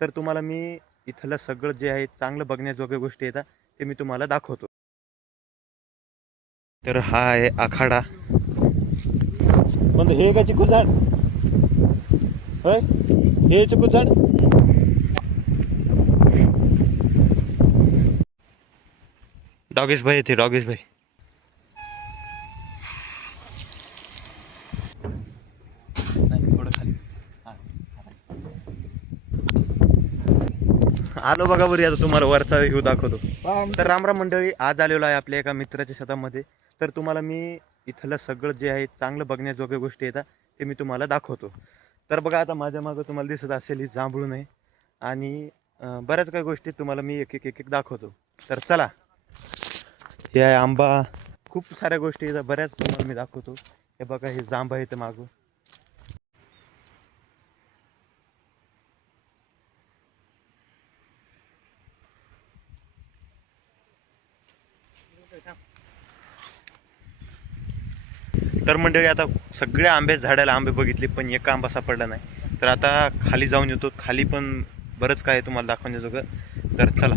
तर तुम्हाला मी इथलं सगळं जे आहे चांगलं बघण्याजोग्या गोष्टी येतात ते मी तुम्हाला दाखवतो. तर हा आहे आखाडा. पण हे काय चिकू झाड होय, हे चिकू झाड. डॉगेश भाई येते, डॉगेश भाई. थोडं खाली आलो बघा बरी. आता तुम्हाला वरचा व्ह्यू दाखवतो. तर रामराम मंडळी, आज आलेलो आहे आपल्या एका मित्राच्या शेतामध्ये. तर तुम्हाला मी इथलं सगळं जे आहे चांगलं बघण्याजोग्या गोष्टी येतात ते मी तुम्हाला दाखवतो. तर बघा, आता माझ्या मागं तुम्हाला दिसत असेल ही जांभळून आहे आणि बऱ्याच काही गोष्टी तुम्हाला मी एक एक एक एक दाखवतो. तर चला. हे आहे आंबा, खूप साऱ्या गोष्टी येतात, बऱ्याच तुम्हाला मी दाखवतो. हे बघा, हे जांब आहे इथं मागं. तर मंडळी, आता सगळ्या आंबे झाडाला आंबे बघितले पण एक आंबा सापडला नाही. तर आता खाली जाऊन येतो. खाली पण बरंच काय तुम्हाला दाखवण्याजोगं. तर चला.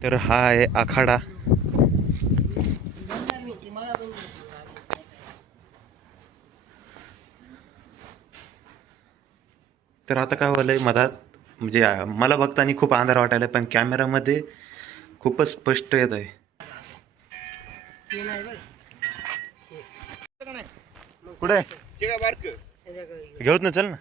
तर हा आहे आखाडा. तर आता काय व्हायलंय मधात, म्हणजे मला बघताना खूप अंधार वाटायला पण कॅमेरामध्ये खूपच स्पष्ट येत आहे. कुठे घेऊत ना, चल ना.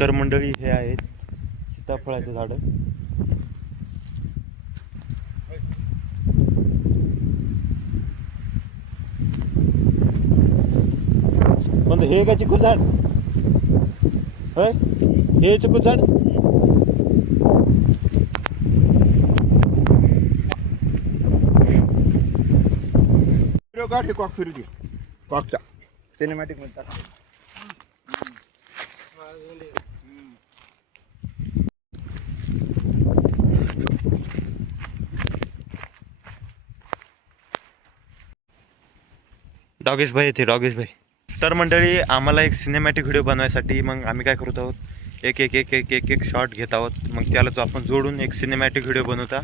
तर मंडळी, हे आहेत सीताफळाचे झाड. पण हे काय चिकू झाड होय, हे चिकू झाड. गाठ हे कॉक फिरू दे. कॉकचा सिनेमॅटिक मध्ये टाक. डॉगेश भाई येते, डॉगेश भाई. तर मंडळी, आम्हाला एक सिनेमॅटिक व्हिडिओ बनवायसाठी मग आम्ही काय करत आहोत, एक एक एक एक एक एक शॉट घेत आहोत. मग त्याला तो आपण जोडून एक सिनेमॅटिक व्हिडिओ बनवता.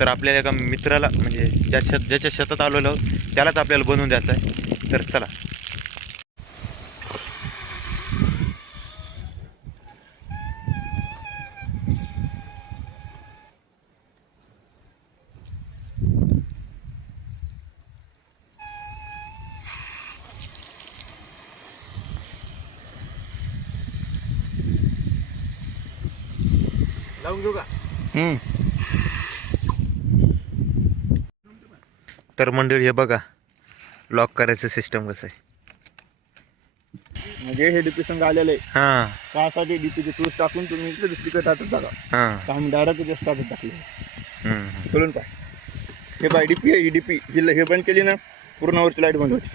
तर आपल्याला एका मित्राला, म्हणजे ज्याच्या शेतात आलेलो आहोत त्यालाच आपल्याला बनवून द्यायचं आहे. तर चला. लावून घेऊ का? तर मंडळी, हे बघा लॉक करायचं सिस्टम कसं आहे. म्हणजे हे डीपी संघ आलेलं आहे. हां त्यासाठी डीपीचे टूल्स टाकून तुम्ही इकडे दुसरीकडे टाकत टाका. हां आम्ही डायरेक्ट जास्त टाकत टाकले. बोलून काय हे बाय डीपी आहे. ही डीपी हे बंद केली ना, पूर्ण वरची लाईट बंद होती.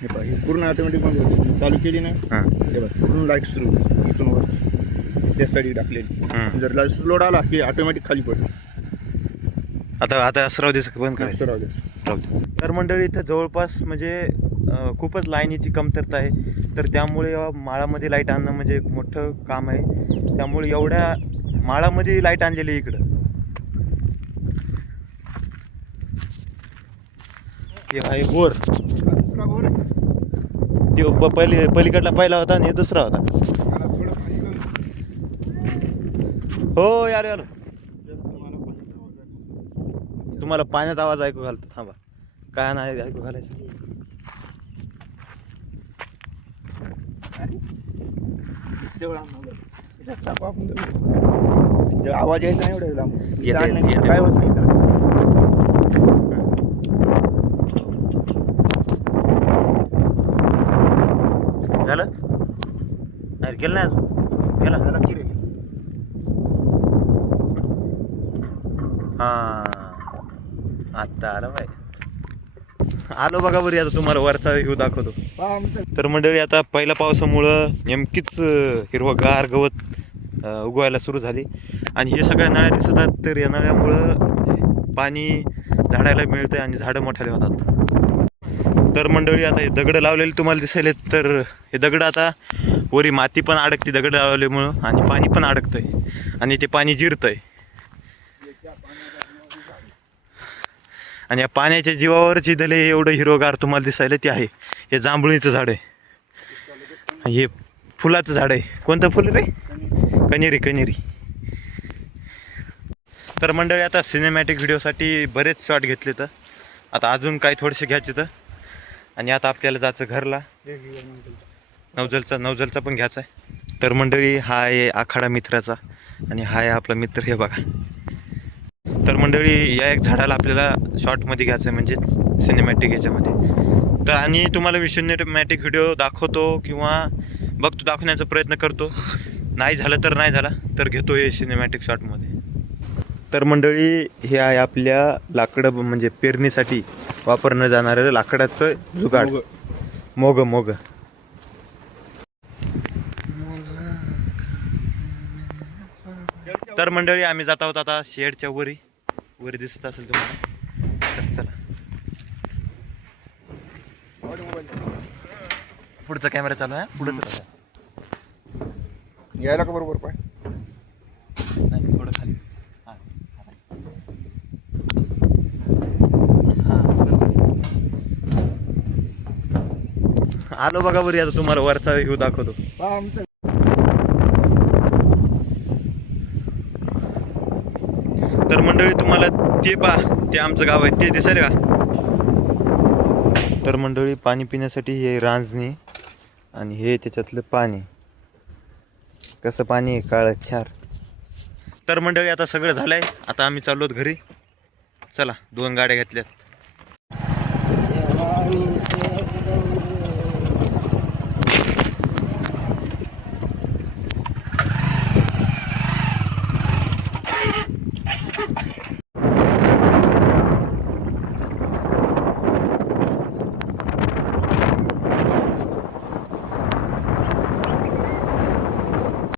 हे बाय हे पूर्ण ऑटोमॅटिक बंद होती. चालू केली ना, हे बघ पूर्ण लाईट सुरू होती इथून वर त्या साईड टाकलेली. जर लाईट लोड आला की ऑटोमॅटिक खाली पडतो. आता असं राहू द्यायचं, बंद करायचं, राहू दे. राहू दे. तर मंडळी, इथं जवळपास म्हणजे खूपच लाईनीची कमतरता आहे. तर त्यामुळे माळामध्ये लाईट आणणं म्हणजे एक मोठं काम आहे. त्यामुळे एवढ्या माळामध्ये लाईट आणलेली आहे इकडं. हे आहे बोर. दुसरा बोर आहे. तो पलीकडला पहिला होता आणि हे दुसरा होता. मला थोडं पाणी कमी. हो यार यार, तुम्हाला पाणी कमी. तुम्हाला पाण्यात आवाज ऐकू घालतो, थांबा. काय नाही ऐकू घालायचं. आवाज यायचा नाही एवढा लांब. येते. काय होत नाही त्याला. झालं नाही केलं नाही अजून, केला त्याला की रे. हां, आत्ता आलं बाई. आलो बघा बरी, आता तुम्हाला वरचा व्ह्यू दाखवतो. पहा आमचं तर मंडळी आता पहिल्या पावसामुळं नेमकीच हिरवंगार गवत उगवायला सुरू झाली आणि हे सगळ्या नळ्या दिसतात. तर या नळ्यामुळं म्हणजे पाणी झाडायला मिळतंय आणि झाडं मोठाले होतात. तर मंडळी आता हे दगडं लावलेले तुम्हाला दिसायले, तर हे दगडं आता वरी माती पण अडकते दगडं लावल्यामुळं आणि पाणी पण अडकतंय आणि ते पाणी जिरतंय. आणि या पाण्याच्या जीवावर जिथले एवढं हिरोगार तुम्हाला दिसायला ते आहे. हे जांभळीचं झाड आहे, हे फुलाचं झाड आहे. कोणतं फुल रे? कनेरी. कनेरी. तर मंडळी आता सिनेमॅटिक व्हिडिओसाठी बरेच शॉट घेतले, तर आता अजून काही थोडेसे घ्यायचे तर. आणि आता आपल्याला जायचं घरला. नवजलचा पण घ्यायचा आहे. तर मंडळी हा आहे आखाडा मित्राचा आणि हा आहे आपला मित्र, हे बघा. तर मंडळी या एक झाडाला आपल्याला शॉर्टमध्ये घ्यायचं आहे, म्हणजे सिनेमॅटिक याच्यामध्ये. तर आणि तुम्हाला मी सिनेमॅटिक व्हिडिओ दाखवतो किंवा बघतो, दाखवण्याचा प्रयत्न करतो. नाही झालं तर नाही झाला तर घेतो हे सिनेमॅटिक शॉटमध्ये. तर मंडळी हे आहे आपल्या लाकडं म्हणजे पेरणीसाठी वापरलं जाणारं लाकडाचं जुगाड. मोग. तर मंडळी आम्ही जात आहोत आता शेडच्या वरी दिसत असेल तुम्हाला. तर चला, पुढचा कॅमेरा चालू आहे, पुढे चला. यायला का बरोबर पाय? नाही, थोडं खाली. आलो बघा बरी, आता तुम्हाला वरचा व्ह्यू दाखवतो. पहा आमचं तर मंडळी तुम्हाला ते ते आमचं गाव आहे ते दिसेल का? तर मंडळी पाणी पिण्यासाठी हे रांजणी आणि हे त्याच्यातलं पाणी, कसं पाणी आहे, काळं क्षार. तर मंडळी आता सगळं झालंय, आता आम्ही चाललो घरी. चला, 2 गाड्या घेतल्यात.